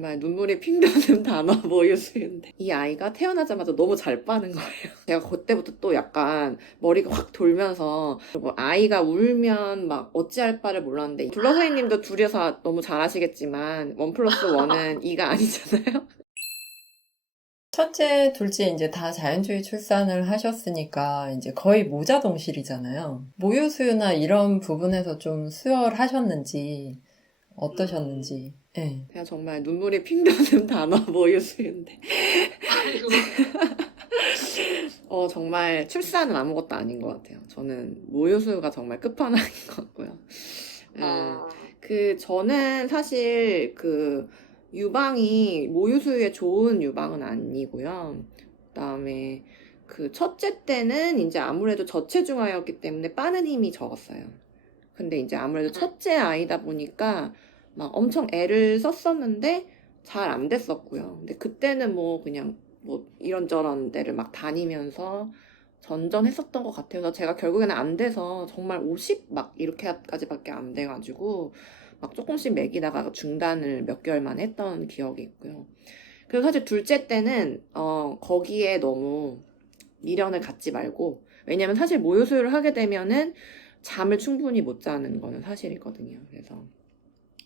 정말 눈물이 핑 도는 단어 모유수유인데 이 아이가 태어나자마자 너무 잘 빠는 거예요. 제가 그때부터 또 약간 머리가 확 돌면서 그리고 아이가 울면 막 어찌할 바를 몰랐는데 둘러 선생님도 둘이서 너무 잘하시겠지만 1+1은 2가 아니잖아요. 첫째, 둘째 이제 다 자연주의 출산을 하셨으니까 이제 거의 모자동실이잖아요. 모유수유나 이런 부분에서 좀 수혈하셨는지 어떠셨는지. 네. 그냥 정말 눈물이 핑 도는 단어 모유수유인데 아이고. 정말 출산은 아무것도 아닌 것 같아요. 저는 모유수유가 정말 끝판왕인 것 같고요. 저는 사실 유방이 모유수유에 좋은 유방은 아니고요. 그다음에 첫째 때는 이제 아무래도 저체중아였기 때문에 빠는 힘이 적었어요. 근데 이제 아무래도 첫째 아이다 보니까 막 엄청 애를 썼었는데 잘 안 됐었고요. 근데 그때는 그냥 이런저런 데를 막 다니면서 전전했었던 것 같아요. 그래서 제가 결국에는 안 돼서 정말 50 막 이렇게까지밖에 안 돼가지고 막 조금씩 먹이다가 중단을 몇 개월 만에 했던 기억이 있고요. 그래서 사실 둘째 때는 거기에 너무 미련을 갖지 말고, 왜냐면 사실 모유수유를 하게 되면은 잠을 충분히 못 자는 거는 사실이거든요. 그래서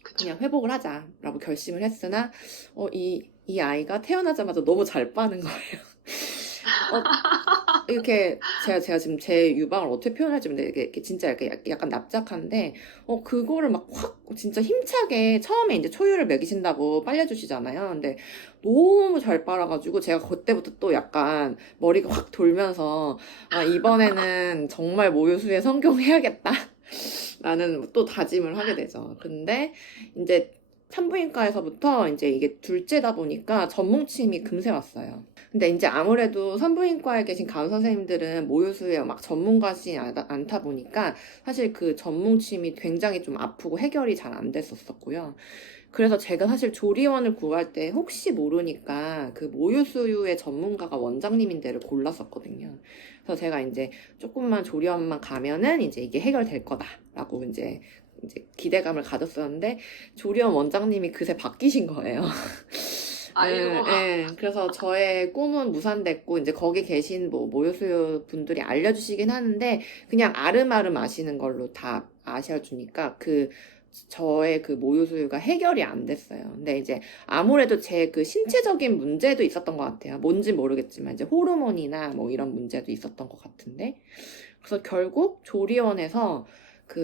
그냥 회복을 하자라고 결심을 했으나 이 아이가 태어나자마자 너무 잘 빠는 거예요. 이렇게 제가 지금 제 유방을 어떻게 표현할지 모르겠는데 이게 진짜 이렇게 약간 납작한데 그거를 막 확 진짜 힘차게 처음에 이제 초유를 먹이신다고 빨려주시잖아요. 근데 너무 잘 빨아가지고 제가 그때부터 또 약간 머리가 확 돌면서 이번에는 정말 모유수유에 성공해야겠다 라는 또 다짐을 하게 되죠. 근데 이제 산부인과에서부터 이제 이게 둘째다 보니까 전몽침이 금세 왔어요. 근데 이제 아무래도 산부인과에 계신 간호 선생님들은 모유수유에 막 전문가시지 않다 보니까 사실 그 전몽침이 굉장히 좀 아프고 해결이 잘 안 됐었고요. 그래서 제가 사실 조리원을 구할 때 혹시 모르니까 그 모유수유의 전문가가 원장님인 데를 골랐었거든요. 그래서 제가 이제 조금만 조리원만 가면은 이제 이게 해결될 거다라고 이제 기대감을 가졌었는데 조리원 원장님이 그새 바뀌신 거예요. 아이고. 네. 그래서 저의 꿈은 무산됐고 이제 거기 계신 모유수유 분들이 알려주시긴 하는데 그냥 아름아름 아시는 걸로 다 아셔주니까 저의 모유수유가 해결이 안 됐어요. 근데 이제 아무래도 제 신체적인 문제도 있었던 것 같아요. 뭔지 모르겠지만 이제 호르몬이나 이런 문제도 있었던 것 같은데 그래서 결국 조리원에서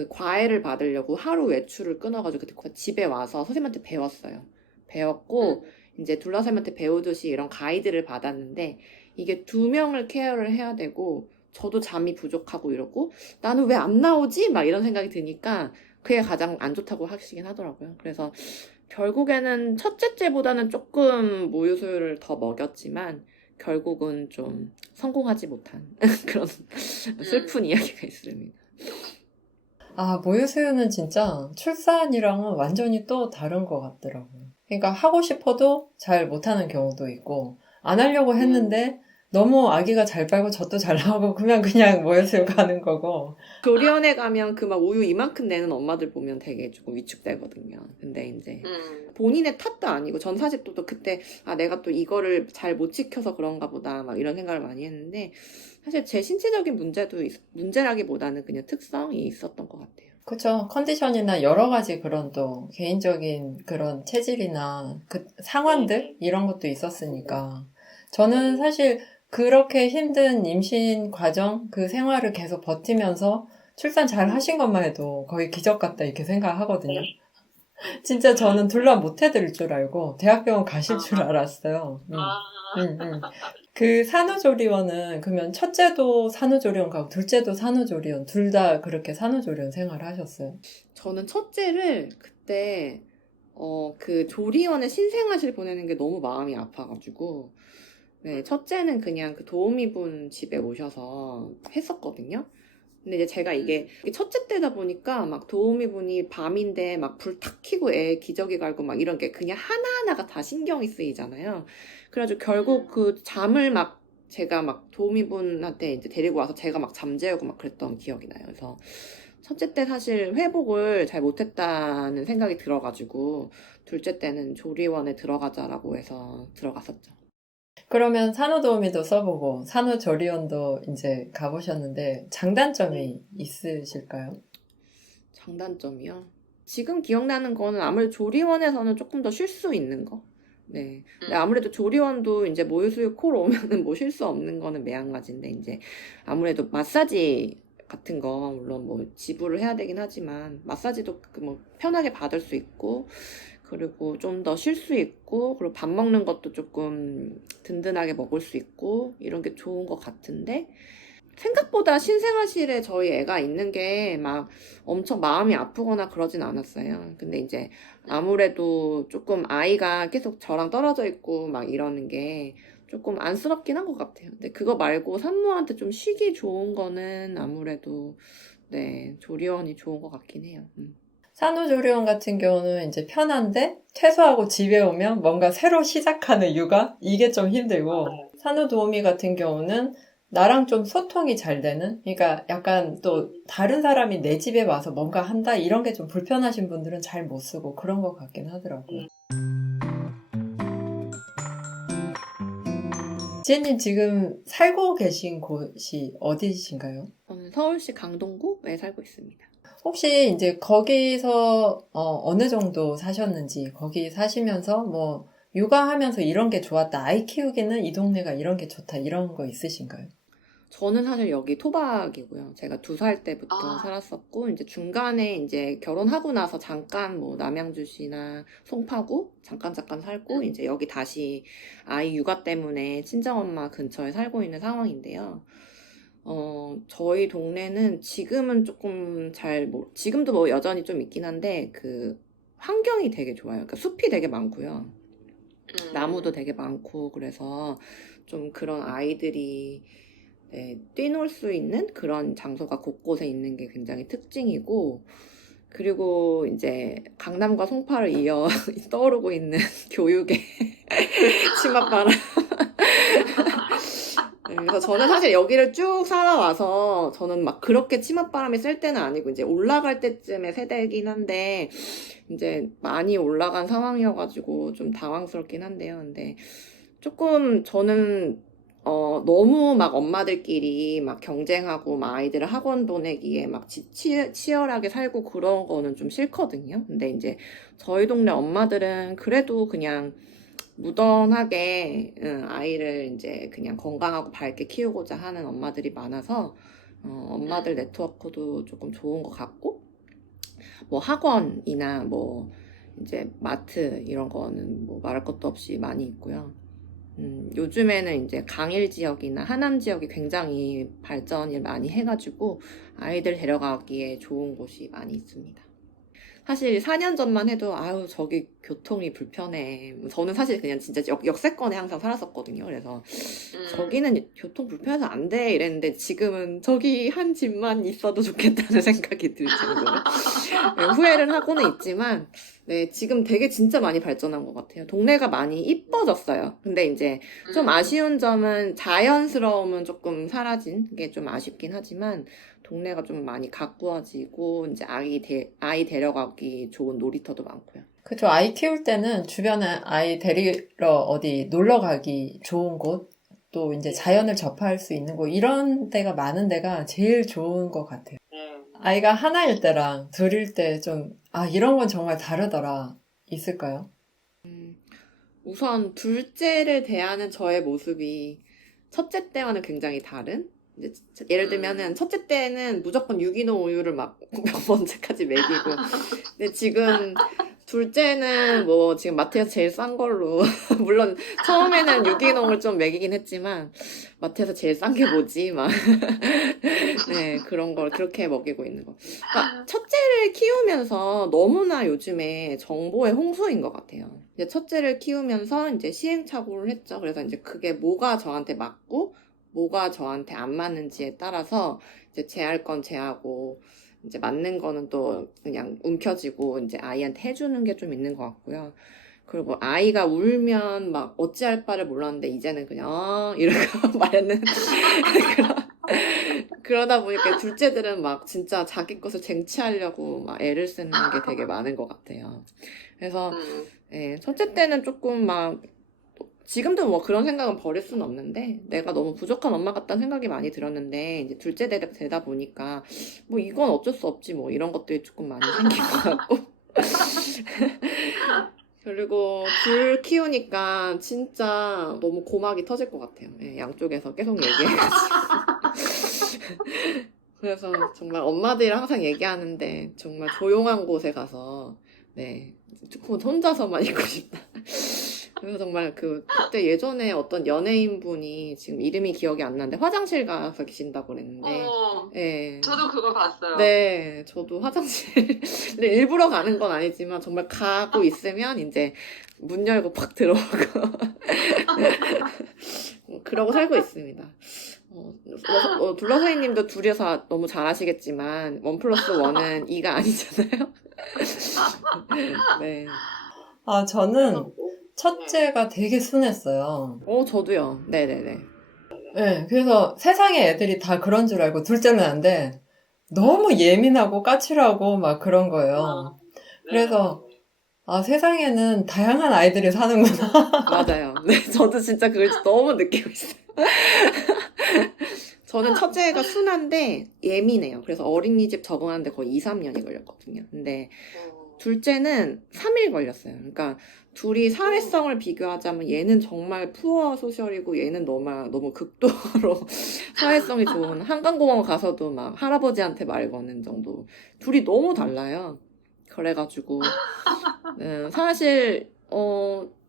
과외를 받으려고 하루 외출을 끊어가지고 그때 집에 와서 선생님한테 배웠어요. 배웠고 이제 둘러쌤한테 배우듯이 이런 가이드를 받았는데 이게 2명을 케어를 해야 되고 저도 잠이 부족하고 이러고 나는 왜 안 나오지? 막 이런 생각이 드니까 그게 가장 안 좋다고 하시긴 하더라고요. 그래서 결국에는 첫째째보다는 조금 모유수유를 더 먹였지만 결국은 좀 성공하지 못한 그런 슬픈 이야기가 있습니다. 모유수유는 진짜 출산이랑은 완전히 또 다른 것 같더라고요. 그러니까 하고 싶어도 잘 못하는 경우도 있고, 안 하려고 했는데 너무 아기가 잘 빨고 젖도 잘 나오고 그냥 모유수유 가는 거고. 조리원에 가면 막 우유 이만큼 내는 엄마들 보면 되게 조금 위축되거든요. 근데 이제 본인의 탓도 아니고 전 사실 또 그때 내가 또 이거를 잘 못 지켜서 그런가 보다 막 이런 생각을 많이 했는데 사실 제 신체적인 문제라기보다는 그냥 특성이 있었던 것 같아요. 그쵸. 컨디션이나 여러 가지 그런 또 개인적인 그런 체질이나 그 상황들 이런 것도 있었으니까. 저는 사실 그렇게 힘든 임신 과정 그 생활을 계속 버티면서 출산 잘 하신 것만 해도 거의 기적 같다 이렇게 생각하거든요. 진짜 저는 둘러 못 해드릴 줄 알고 대학병원 가실 줄 알았어요. 그 산후조리원은 그러면 첫째도 산후조리원 가고 둘째도 산후조리원 둘 다 그렇게 산후조리원 생활을 하셨어요? 저는 첫째를 그때 조리원에 신생아실 보내는 게 너무 마음이 아파가지고 네, 첫째는 그냥 도우미분 집에 오셔서 했었거든요. 근데 이제 제가 이게 첫째 때다 보니까 막 도우미분이 밤인데 막 불 탁 켜고 애 기저귀 갈고 막 이런 게 그냥 하나하나가 다 신경이 쓰이잖아요. 그래가지고 결국 잠을 제가 도우미분한테 이제 데리고 와서 제가 잠재우고 막 그랬던 기억이 나요. 그래서 첫째 때 사실 회복을 잘 못했다는 생각이 들어가지고 둘째 때는 조리원에 들어가자라고 해서 들어갔었죠. 그러면 산후도우미도 써보고 산후조리원도 이제 가보셨는데 장단점이 있으실까요? 장단점이요? 지금 기억나는 거는 아무래도 조리원에서는 조금 더 쉴 수 있는 거. 네. 근데 아무래도 조리원도 이제 모유수유 콜 오면은 뭐 쉴 수 없는 거는 매한가지인데, 이제 아무래도 마사지 같은 거, 물론 뭐 지불을 해야 되긴 하지만, 마사지도 뭐 편하게 받을 수 있고, 그리고 좀 더 쉴 수 있고, 그리고 밥 먹는 것도 조금 든든하게 먹을 수 있고, 이런 게 좋은 것 같은데, 생각보다 신생아실에 저희 애가 있는 게 막 엄청 마음이 아프거나 그러진 않았어요. 근데 이제 아무래도 조금 아이가 계속 저랑 떨어져 있고 막 이러는 게 조금 안쓰럽긴 한 것 같아요. 근데 그거 말고 산모한테 좀 쉬기 좋은 거는 아무래도 네, 조리원이 좋은 것 같긴 해요. 산후조리원 같은 경우는 이제 편한데 퇴소하고 집에 오면 뭔가 새로 시작하는 육아? 이게 좀 힘들고 산후도우미 같은 경우는 나랑 좀 소통이 잘 되는? 그러니까 약간 또 다른 사람이 내 집에 와서 뭔가 한다? 이런 게 좀 불편하신 분들은 잘 못 쓰고 그런 것 같긴 하더라고요. 지혜님 지금 살고 계신 곳이 어디신가요? 저는 서울시 강동구에 살고 있습니다. 혹시 이제 거기서 어느 정도 사셨는지, 거기 사시면서 뭐 육아하면서 이런 게 좋았다, 아이 키우기는 이 동네가 이런 게 좋다, 이런 거 있으신가요? 저는 사실 여기 토박이고요. 제가 2살 때부터 살았었고, 이제 중간에 이제 결혼하고 나서 잠깐 뭐 남양주시나 송파구 잠깐 살고, 이제 여기 다시 아이 육아 때문에 친정엄마 근처에 살고 있는 상황인데요. 저희 동네는 지금은 조금 지금도 뭐 여전히 좀 있긴 한데, 그 환경이 되게 좋아요. 그러니까 숲이 되게 많고요. 나무도 되게 많고, 그래서 좀 그런 아이들이 네, 뛰놀 수 있는 그런 장소가 곳곳에 있는 게 굉장히 특징이고, 그리고 이제 강남과 송파를 이어 떠오르고 있는 교육의 치맛바람. 네, 그래서 저는 사실 여기를 쭉 살아와서 저는 막 그렇게 치맛바람이 셀 때는 아니고 이제 올라갈 때쯤의 세대이긴 한데 이제 많이 올라간 상황이어가지고 좀 당황스럽긴 한데요. 근데 조금 저는 너무 막 엄마들끼리 막 경쟁하고 막 아이들을 학원 보내기에 막 치열하게 살고 그런 거는 좀 싫거든요. 근데 이제 저희 동네 엄마들은 그래도 그냥 무던하게 아이를 이제 그냥 건강하고 밝게 키우고자 하는 엄마들이 많아서 엄마들 네트워크도 조금 좋은 것 같고, 뭐 학원이나 뭐 이제 마트 이런 거는 뭐 말할 것도 없이 많이 있고요. 요즘에는 이제 강일 지역이나 하남 지역이 굉장히 발전을 많이 해가지고 아이들 데려가기에 좋은 곳이 많이 있습니다. 사실 4년 전만 해도 아유 저기 교통이 불편해. 저는 사실 그냥 진짜 역세권에 항상 살았었거든요. 그래서 저기는 교통 불편해서 안 돼 이랬는데 지금은 저기 한 집만 있어도 좋겠다는 생각이 들 정도로 네, 후회를 하고는 있지만 네, 지금 되게 진짜 많이 발전한 것 같아요. 동네가 많이 이뻐졌어요. 근데 이제 좀 아쉬운 점은 자연스러움은 조금 사라진 게 좀 아쉽긴 하지만 동네가 좀 많이 가꾸어지고 이제 아이 데려가기 좋은 놀이터도 많고요. 그쵸. 아이 키울 때는 주변에 아이 데리러 어디 놀러 가기 좋은 곳, 또 이제 자연을 접할 수 있는 곳, 이런 데가 많은 데가 제일 좋은 것 같아요. 아이가 하나일 때랑 둘일 때 좀, 이런 건 정말 다르더라. 있을까요? 우선 둘째를 대하는 저의 모습이 첫째 때와는 굉장히 다른? 이제 예를 들면은 첫째 때는 무조건 유기농 우유를 막 몇 번째까지 먹이고, 근데 지금 둘째는 뭐 지금 마트에서 제일 싼 걸로 물론 처음에는 유기농을 좀 먹이긴 했지만 마트에서 제일 싼 게 뭐지 막 네, 그런 걸 그렇게 먹이고 있는 거. 그러니까 첫째를 키우면서 너무나 요즘에 정보의 홍수인 것 같아요. 이제 첫째를 키우면서 이제 시행착오를 했죠. 그래서 이제 그게 뭐가 저한테 맞고 뭐가 저한테 안 맞는지에 따라서 이제 제할 건 제하고 이제 맞는 거는 또 그냥 움켜쥐고 이제 아이한테 해주는 게 좀 있는 것 같고요. 그리고 아이가 울면 막 어찌할 바를 몰랐는데 이제는 그냥 이러고 말하는 그런 그러다 보니까 둘째들은 막 진짜 자기 것을 쟁취하려고 막 애를 쓰는 게 되게 많은 것 같아요. 그래서 예, 첫째 때는 조금 막 지금도 뭐 그런 생각은 버릴 수는 없는데 내가 너무 부족한 엄마 같다는 생각이 많이 들었는데 이제 둘째 되다 보니까 뭐 이건 어쩔 수 없지 뭐 이런 것들이 조금 많이 생긴 것 같고 그리고 둘 키우니까 진짜 너무 고막이 터질 것 같아요. 예, 양쪽에서 계속 얘기해가지고 그래서 정말 엄마들이랑 항상 얘기하는데 정말 조용한 곳에 가서 네 휴대폰 혼자서만 있고 싶다. 그래서 정말 그때 예전에 어떤 연예인 분이 지금 이름이 기억이 안 나는데 화장실 가서 계신다고 그랬는데 예. 저도 그거 봤어요. 네, 저도 화장실을 일부러 가는 건 아니지만 정말 가고 있으면 이제 문 열고 팍 들어오고 그러고 살고 있습니다. 둘러사이님도 둘이서 너무 잘하시겠지만 1+1은 2가 아니잖아요. 네. 아, 저는 첫째가 되게 순했어요. 저도요. 네네네. 네, 그래서 세상에 애들이 다 그런 줄 알고 둘째는 안 돼. 너무 예민하고 까칠하고 막 그런 거예요. 그래서 아, 세상에는 다양한 아이들이 사는구나. 맞아요. 네, 저도 진짜 그걸 너무 느끼고 있어요. 저는 첫째가 순한데 예민해요. 그래서 어린이집 적응하는데 거의 2, 3년이 걸렸거든요. 근데 둘째는 3일 걸렸어요. 그러니까 둘이 사회성을 비교하자면 얘는 정말 푸어 소셜이고 얘는 너무 극도로 사회성이 좋은 한강공원 가서도 막 할아버지한테 말 거는 정도. 둘이 너무 달라요. 그래가지고 사실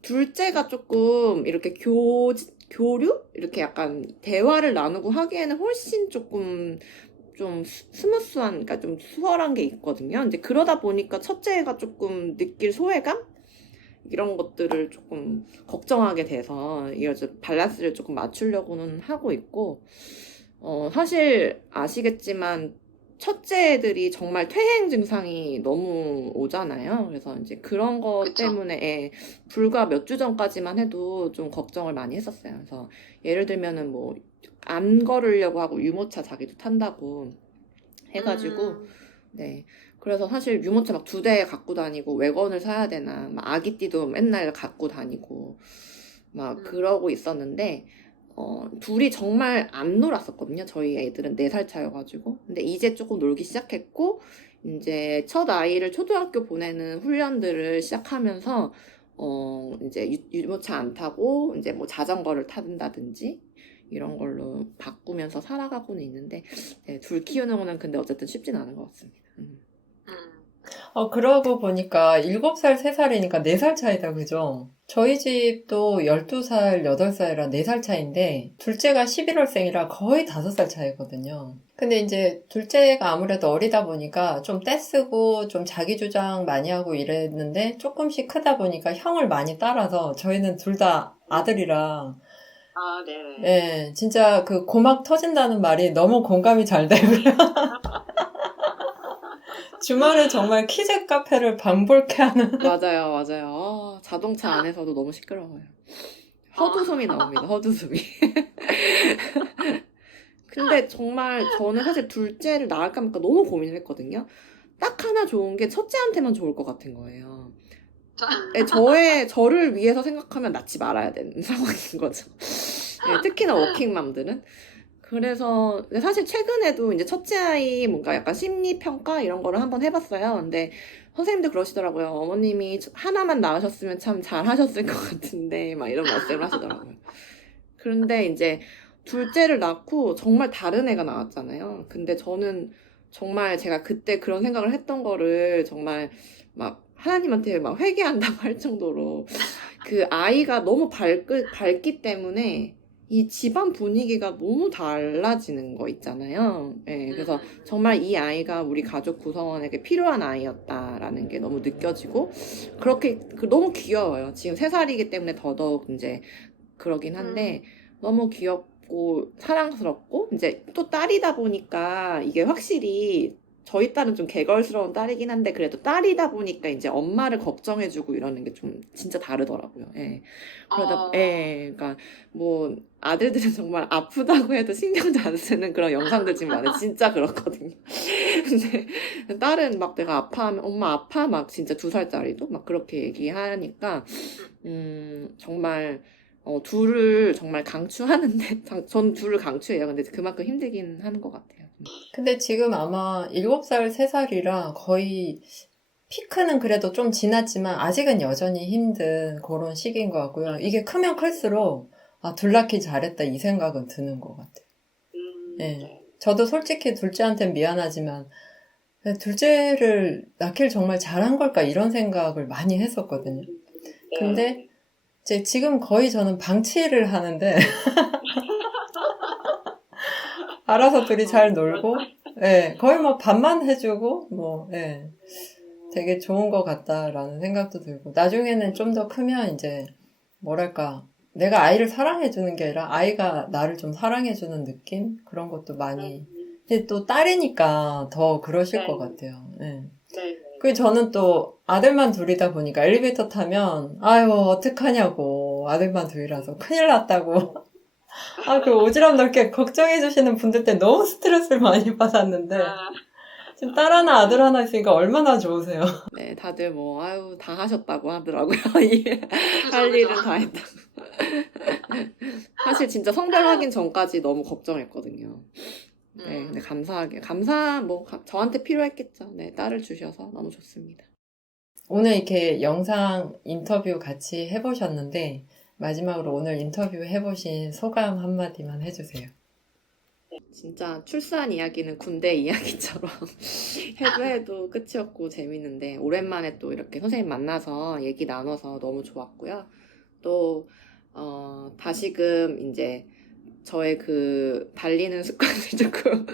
둘째가 조금 이렇게 교류? 이렇게 약간 대화를 나누고 하기에는 훨씬 조금 좀 스무스한, 그러니까 좀 수월한 게 있거든요. 이제 그러다 보니까 첫째가 조금 느낄 소외감? 이런 것들을 조금 걱정하게 돼서 이어서 밸런스를 조금 맞추려고는 하고 있고, 사실 아시겠지만 첫째 애들이 정말 퇴행 증상이 너무 오잖아요. 그래서 이제 그런 거 그쵸. 때문에 불과 몇 주 전까지만 해도 좀 걱정을 많이 했었어요. 그래서 예를 들면은 뭐 안 걸으려고 하고 유모차 자기도 탄다고 해가지고 네. 그래서 사실 유모차 막 2대 갖고 다니고 외건을 사야 되나 막 아기띠도 맨날 갖고 다니고 막 그러고 있었는데 둘이 정말 안 놀았었거든요. 저희 애들은 4살 차여가지고. 근데 이제 조금 놀기 시작했고, 이제 첫 아이를 초등학교 보내는 훈련들을 시작하면서, 이제 유모차 안 타고, 이제 뭐 자전거를 타든다든지, 이런 걸로 바꾸면서 살아가고는 있는데, 네, 둘 키우는 거는 근데 어쨌든 쉽진 않은 것 같습니다. 그러고 보니까 7살, 3살이니까 4살 차이다, 그죠? 저희 집도 12살, 8살이라 4살 차이인데, 둘째가 11월생이라 거의 5살 차이거든요. 근데 이제 둘째가 아무래도 어리다 보니까 좀 떼쓰고 좀 자기 주장 많이 하고 이랬는데, 조금씩 크다 보니까 형을 많이 따라서 저희는 둘 다 아들이라, 네네. 예, 진짜 그 고막 터진다는 말이 너무 공감이 잘 되고요. 주말에 정말 키즈 카페를 방불케 하는. 맞아요. 자동차 안에서도 너무 시끄러워요. 헛웃음이 나옵니다, 헛웃음이. 근데 정말 저는 사실 둘째를 낳을까 말까 너무 고민을 했거든요. 딱 하나 좋은 게 첫째한테만 좋을 것 같은 거예요. 저를 위해서 생각하면 낳지 말아야 되는 상황인 거죠. 네, 특히나 워킹맘들은. 그래서 사실 최근에도 이제 첫째 아이 뭔가 약간 심리평가 이런 거를 한번 해봤어요. 근데 선생님들 그러시더라고요. 어머님이 하나만 낳으셨으면 참 잘하셨을 것 같은데 막 이런 말씀을 하시더라고요. 그런데 이제 둘째를 낳고 정말 다른 애가 나왔잖아요. 근데 저는 정말 제가 그때 그런 생각을 했던 거를 정말 막 하나님한테 막 회개한다고 할 정도로 그 아이가 너무 밝기 때문에 이 집안 분위기가 너무 달라지는 거 있잖아요. 네, 그래서 정말 이 아이가 우리 가족 구성원에게 필요한 아이였다라는 게 너무 느껴지고 그렇게 너무 귀여워요. 지금 3살이기 때문에 더더욱 이제 그러긴 한데 너무 귀엽고 사랑스럽고 이제 또 딸이다 보니까 이게 확실히 저희 딸은 좀 개걸스러운 딸이긴 한데 그래도 딸이다 보니까 이제 엄마를 걱정해주고 이러는 게 좀 진짜 다르더라고요. 예. 그러니까 뭐 아들들은 정말 아프다고 해도 신경도 안 쓰는 그런 영상들 지금 많아요. 진짜 그렇거든요. 근데 딸은 막 내가 아파하면 엄마 아파 막 진짜 2살짜리도 막 그렇게 얘기하니까 정말 둘을 정말 강추하는데 전 둘을 강추해요. 근데 그만큼 힘들긴 하는 것 같아요. 근데 지금 아마 7살, 3살이라 거의 피크는 그래도 좀 지났지만 아직은 여전히 힘든 그런 시기인 것 같고요. 이게 크면 클수록 둘 낳기 잘했다 이 생각은 드는 것 같아요. 네. 저도 솔직히 둘째한테는 미안하지만 둘째를 낳길 정말 잘한 걸까 이런 생각을 많이 했었거든요. 근데 이제 지금 거의 저는 방치를 하는데 알아서 둘이 잘 놀고 거의 뭐 밥만 해주고 되게 좋은 것 같다라는 생각도 들고 나중에는 좀 더 크면 이제 뭐랄까 내가 아이를 사랑해주는 게 아니라 아이가 나를 좀 사랑해주는 느낌? 그런 것도 많이 근데 또 딸이니까 더 그러실 것 같아요. 그리고 저는 또 아들만 둘이다 보니까 엘리베이터 타면 아유 어떡하냐고 아들만 둘이라서 큰일 났다고 그 오지랖 넓게 걱정해주시는 분들 때 너무 스트레스를 많이 받았는데 지금 딸 하나 아들 하나 있으니까 얼마나 좋으세요. 네, 다들 뭐 아유 다 하셨다고 하더라고요. 할 일은 다 했다고. 사실 진짜 성별 확인 전까지 너무 걱정했거든요. 네, 근데 저한테 필요했겠죠. 네, 딸을 주셔서 너무 좋습니다. 오늘 이렇게 영상 인터뷰 같이 해보셨는데 마지막으로 오늘 인터뷰 해보신 소감 한마디만 해주세요. 진짜 출산 이야기는 군대 이야기처럼 해도 끝이 없고 재밌는데 오랜만에 또 이렇게 선생님 만나서 얘기 나눠서 너무 좋았고요. 또 다시금 이제 저의 그 달리는 습관을 조금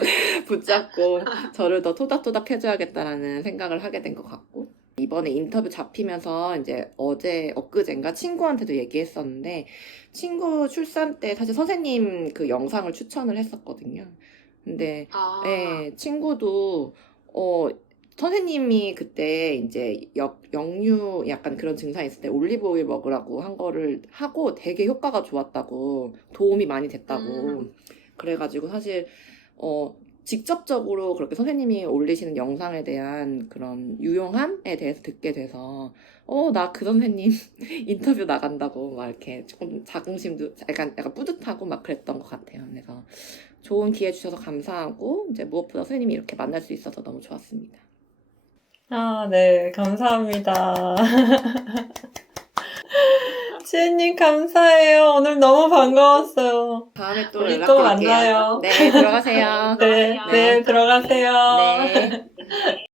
붙잡고 저를 더 토닥토닥 해줘야겠다라는 생각을 하게 된 것 같고 이번에 인터뷰 잡히면서 이제 엊그젠가 친구한테도 얘기했었는데 친구 출산 때 사실 선생님 그 영상을 추천을 했었거든요. 근데 친구도 선생님이 그때 이제 역류 약간 그런 증상이 있을 때 올리브 오일 먹으라고 한 거를 하고 되게 효과가 좋았다고 도움이 많이 됐다고 그래가지고 사실 직접적으로 그렇게 선생님이 올리시는 영상에 대한 그런 유용함에 대해서 듣게 돼서 나 그 선생님 인터뷰 나간다고 막 이렇게 조금 자긍심도 약간 뿌듯하고 막 그랬던 것 같아요. 그래서 좋은 기회 주셔서 감사하고 이제 무엇보다 선생님이 이렇게 만날 수 있어서 너무 좋았습니다. 네, 감사합니다. 지혜님 감사해요. 오늘 너무 반가웠어요. 다음에 또 우리 연락드릴게요. 또 만나요. 네, 들어가세요. 네, 들어가세요. 네.